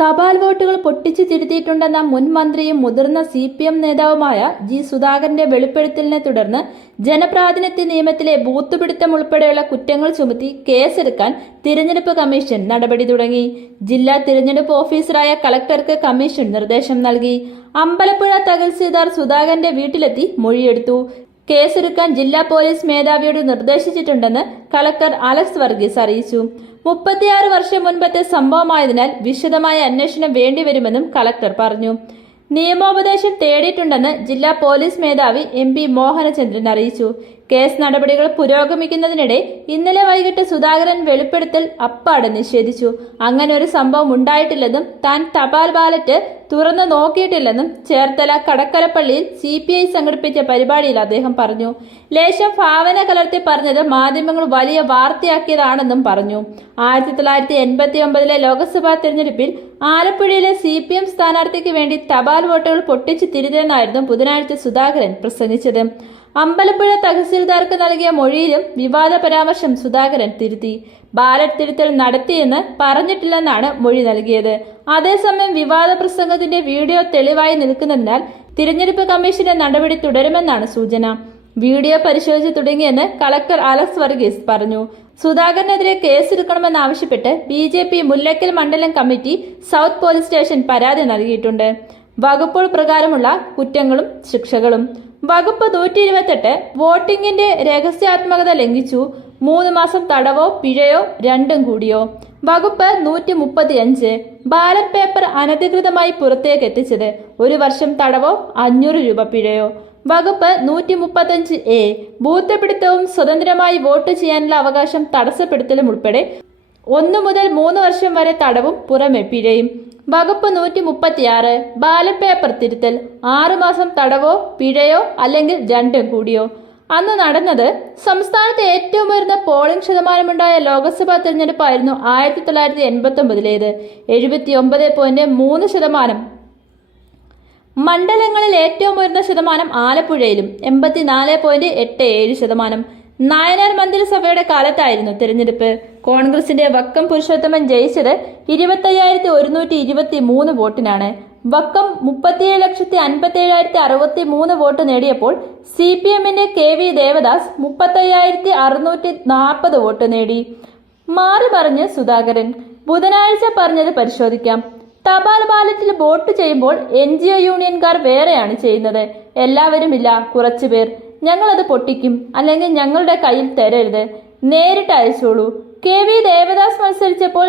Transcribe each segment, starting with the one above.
തപാൽ വോട്ടുകൾ പൊട്ടിച്ചു തിരുത്തിയിട്ടുണ്ടെന്ന മുൻ മന്ത്രിയും മുതിർന്ന CPM നേതാവുമായ ജി സുധാകരന്റെ വെളിപ്പെടുത്തലിനെ തുടർന്ന് ജനപ്രാതിനിധ്യ നിയമത്തിലെ ബൂത്ത് പിടുത്തം ഉൾപ്പെടെയുള്ള കുറ്റങ്ങൾ ചുമത്തി കേസെടുക്കാൻ തിരഞ്ഞെടുപ്പ് കമ്മീഷൻ നടപടി തുടങ്ങി. ജില്ലാ തിരഞ്ഞെടുപ്പ് ഓഫീസറായ കളക്ടർക്ക് കമ്മീഷൻ നിർദ്ദേശം നൽകി. അമ്പലപ്പുഴ തഹസിൽദാർ സുധാകരന്റെ വീട്ടിലെത്തി മൊഴിയെടുത്തു. കേസെടുക്കാൻ ജില്ലാ പോലീസ് മേധാവിയോട് നിർദ്ദേശിച്ചിട്ടുണ്ടെന്ന് കളക്ടർ അലക്സ് വർഗീസ് അറിയിച്ചു. 36 വർഷം മുൻപത്തെ സംഭവമായതിനാൽ വിശദമായ അന്വേഷണം വേണ്ടിവരുമെന്നും കളക്ടർ പറഞ്ഞു. നിയമോപദേശം തേടിയിട്ടുണ്ടെന്ന് ജില്ലാ പോലീസ് മേധാവി MP മോഹനചന്ദ്രൻ അറിയിച്ചു. കേസ് നടപടികൾ പുരോഗമിക്കുന്നതിനിടെ ഇന്നലെ വൈകിട്ട് സുധാകരൻ വെളിപ്പെടുത്തൽ അപ്പാടെ നിഷേധിച്ചു. അങ്ങനെ ഒരു സംഭവം ഉണ്ടായിട്ടില്ലെന്നും താൻ തപാൽ ബാലറ്റ് തുറന്നു നോക്കിയിട്ടില്ലെന്നും ചേർത്തല കടക്കരപ്പള്ളിയിൽ CPI സംഘടിപ്പിച്ച പരിപാടിയിൽ അദ്ദേഹം പറഞ്ഞു. ലേശം ഭാവന കലർത്തി പറഞ്ഞത് മാധ്യമങ്ങൾ വലിയ വാർത്തയാക്കിയതാണെന്നും പറഞ്ഞു. 1989 ലോക്സഭാ തെരഞ്ഞെടുപ്പിൽ ആലപ്പുഴയിലെ CPM സ്ഥാനാർത്ഥിക്ക് വേണ്ടി തപാൽ വോട്ടുകൾ പൊട്ടിച്ചു തിരുതെന്നായിരുന്നു ബുധനാഴ്ച സുധാകരൻ പ്രസംഗിച്ചത്. അമ്പലപ്പുഴ തഹസിൽദാർക്ക് നൽകിയ മൊഴിയിലും വിവാദ പരാമർശം സുധാകരൻ തിരുത്തി. ബാലറ്റ് തിരുത്തൽ നടത്തിയെന്ന് പറഞ്ഞിട്ടില്ലെന്നാണ് മൊഴി നൽകിയത്. അതേസമയം വിവാദ പ്രസംഗത്തിന്റെ വീഡിയോ തെളിവായി നിൽക്കുന്നതിനാൽ തിരഞ്ഞെടുപ്പ് കമ്മീഷന്റെ നടപടി തുടരുമെന്നാണ് സൂചന. വീഡിയോ പരിശോധിച്ചു തുടങ്ങിയെന്ന് കളക്ടർ അലക്സ് വർഗീസ് പറഞ്ഞു. സുധാകരനെതിരെ കേസെടുക്കണമെന്നാവശ്യപ്പെട്ട് BJP മുല്ലക്കൽ മണ്ഡലം കമ്മിറ്റി സൗത്ത് പോലീസ് സ്റ്റേഷൻ പരാതി നൽകിയിട്ടുണ്ട്. വകുപ്പുകൾ പ്രകാരമുള്ള കുറ്റങ്ങളും ശിക്ഷകളും. വകുപ്പ് 128 വോട്ടിംഗിന്റെ രഹസ്യാത്മകത ലംഘിച്ചു, 3 മാസം തടവോ പിഴയോ രണ്ടും കൂടിയോ. വകുപ്പ് 135 ബാലറ്റ് പേപ്പർ അനധികൃതമായി പുറത്തേക്ക് എത്തിച്ചത്, 1 വർഷം തടവോ 500 രൂപ പിഴയോ. വകുപ്പ് 135A ബൂത്ത് പിടുത്തവും സ്വതന്ത്രമായി വോട്ട് ചെയ്യാനുള്ള അവകാശം തടസ്സപ്പെടുത്തലും ഉൾപ്പെടെ 1 മുതൽ 3 വർഷം വരെ തടവും പുറമെ പിഴയും. വകുപ്പ് 136 ബാലറ്റ് പേപ്പർ തിരുത്തൽ, 6 മാസം തടവോ പിഴയോ അല്ലെങ്കിൽ രണ്ടും കൂടിയോ. അന്ന് നടന്നത് സംസ്ഥാനത്ത് ഏറ്റവും ഉയർന്ന പോളിംഗ് ശതമാനമുണ്ടായ ലോക്സഭാ തെരഞ്ഞെടുപ്പായിരുന്നു 1989-ലേത്. 79.3%. മണ്ഡലങ്ങളിൽ ഏറ്റവും ഉയർന്ന ശതമാനം ആലപ്പുഴയിലും 84.87%. നായനാർ മന്ത്രിസഭയുടെ കാലത്തായിരുന്നു തെരഞ്ഞെടുപ്പ്. കോൺഗ്രസിന്റെ വക്കം പുരുഷോത്തമൻ ജയിച്ചത് 25,123 വോട്ടിനാണ്. വക്കം 37,57,063 വോട്ട് നേടിയപ്പോൾ CPMന്റെ KV ദേവദാസ് 35,640 വോട്ട് നേടി. മാറി മറിഞ്ഞ് സുധാകരൻ ബുധനാഴ്ച പറഞ്ഞത് പരിശോധിക്കാം. തപാൽ ബാലറ്റിൽ വോട്ട് ചെയ്യുമ്പോൾ NGO യൂണിയൻകാർ വേറെയാണ് ചെയ്യുന്നത്. എല്ലാവരുമില്ല, കുറച്ചുപേർ. ഞങ്ങളത് പൊട്ടിക്കും, അല്ലെങ്കിൽ ഞങ്ങളുടെ കയ്യിൽ തരരുത്, നേരിട്ട് അയച്ചോളൂ. KV ദേവദാസ് മത്സരിച്ചപ്പോൾ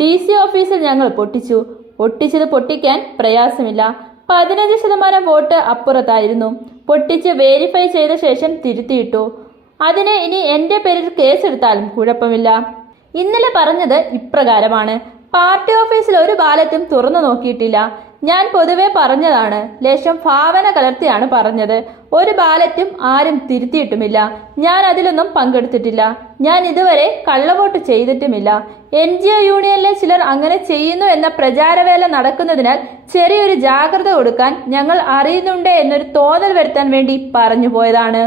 DC ഓഫീസിൽ ഞങ്ങൾ പൊട്ടിച്ചു. പൊട്ടിച്ചത് പൊട്ടിക്കാൻ പ്രയാസമില്ല. 15% വോട്ട് അപ്പുറത്തായിരുന്നു. പൊട്ടിച്ച് വേരിഫൈ ചെയ്ത ശേഷം തിരുത്തിയിട്ടു. അതിന് ഇനി എന്റെ പേരിൽ കേസെടുത്താലും കുഴപ്പമില്ല. ഇന്നലെ പറഞ്ഞത് ഇപ്രകാരമാണ്. പാർട്ടി ഓഫീസിൽ ഒരു ബാലറ്റും തുറന്നു നോക്കിയിട്ടില്ല. ഞാൻ പൊതുവെ പറഞ്ഞതാണ്. ലേശം ഭാവന കലർത്തിയാണ് പറഞ്ഞത്. ഒരു ബാലറ്റും ആരും തിരുത്തിയിട്ടുമില്ല. ഞാൻ അതിലൊന്നും പങ്കെടുത്തിട്ടില്ല. ഞാൻ ഇതുവരെ കള്ളവോട്ട് ചെയ്തിട്ടുമില്ല. NGO യൂണിയനിലെ ചിലർ അങ്ങനെ ചെയ്യുന്നു എന്ന പ്രചാരവേല നടക്കുന്നതിനാൽ ചെറിയൊരു ജാഗ്രത കൊടുക്കാൻ ഞങ്ങൾ അറിയുന്നുണ്ട് എന്നൊരു തോന്നൽ വരുത്താൻ വേണ്ടി പറഞ്ഞു പോയതാണ്.